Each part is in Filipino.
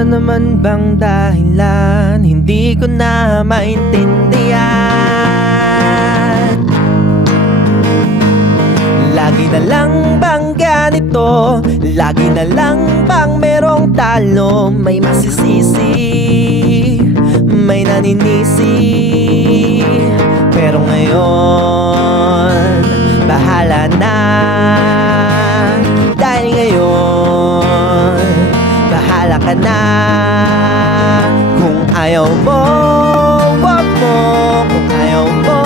na naman bang dahilan? Hindi ko na maintindihan. Lagi na lang bang ganito? Lagi na lang bang merong talo? May masisisi, may naninisi. Pero ngayon, bahala na. Dahil ngayon, bahala ka na. Kung ayaw mo, wag mo. Kung ayaw mo,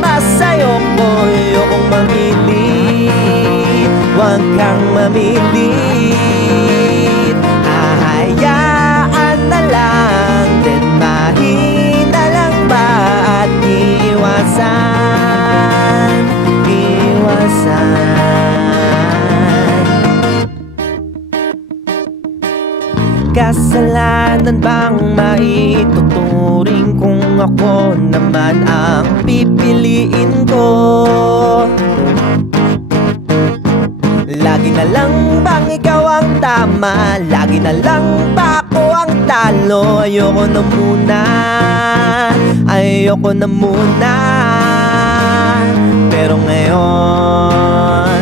masayo ko. Ayokong mamilit, wag kang mamilit. Hahayaan na lang din, mahina lang ba at iwasan, iwasan. Kasalanan bang maituturing kung ako naman ang pipiliin ko? Lagi na lang bang ikaw ang tama? Lagi na lang ba ako ang talo? Ayoko na muna, ayoko na muna. Pero ngayon,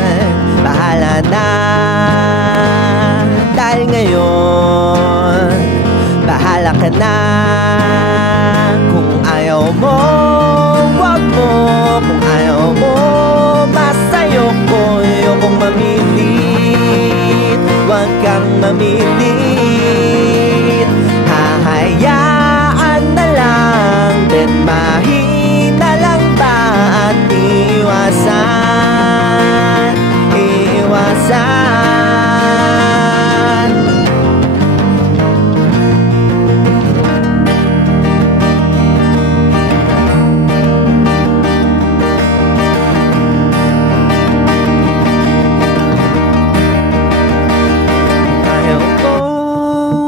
bahala na. Dahil ngayon, bahala ka na. Kung ayaw mo, wag mo. Kung ayaw mo, masayo ko. Ayokong mamilit, wag kang mamilit. Hahayaan na lang din, mahina lang ba at iwasan, iwasan.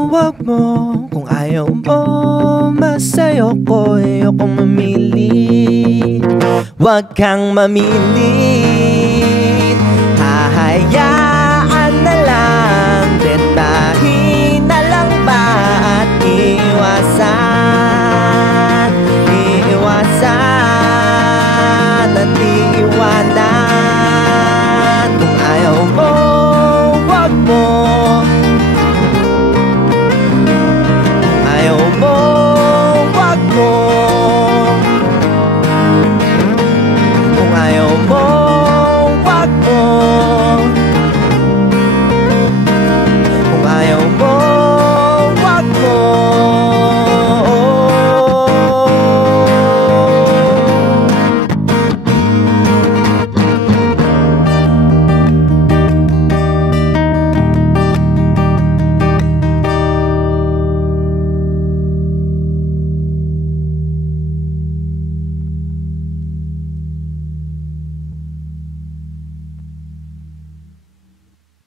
Wag mo, kung ayaw mo, masayo ko. Ayokong mamili, wag kang mamili.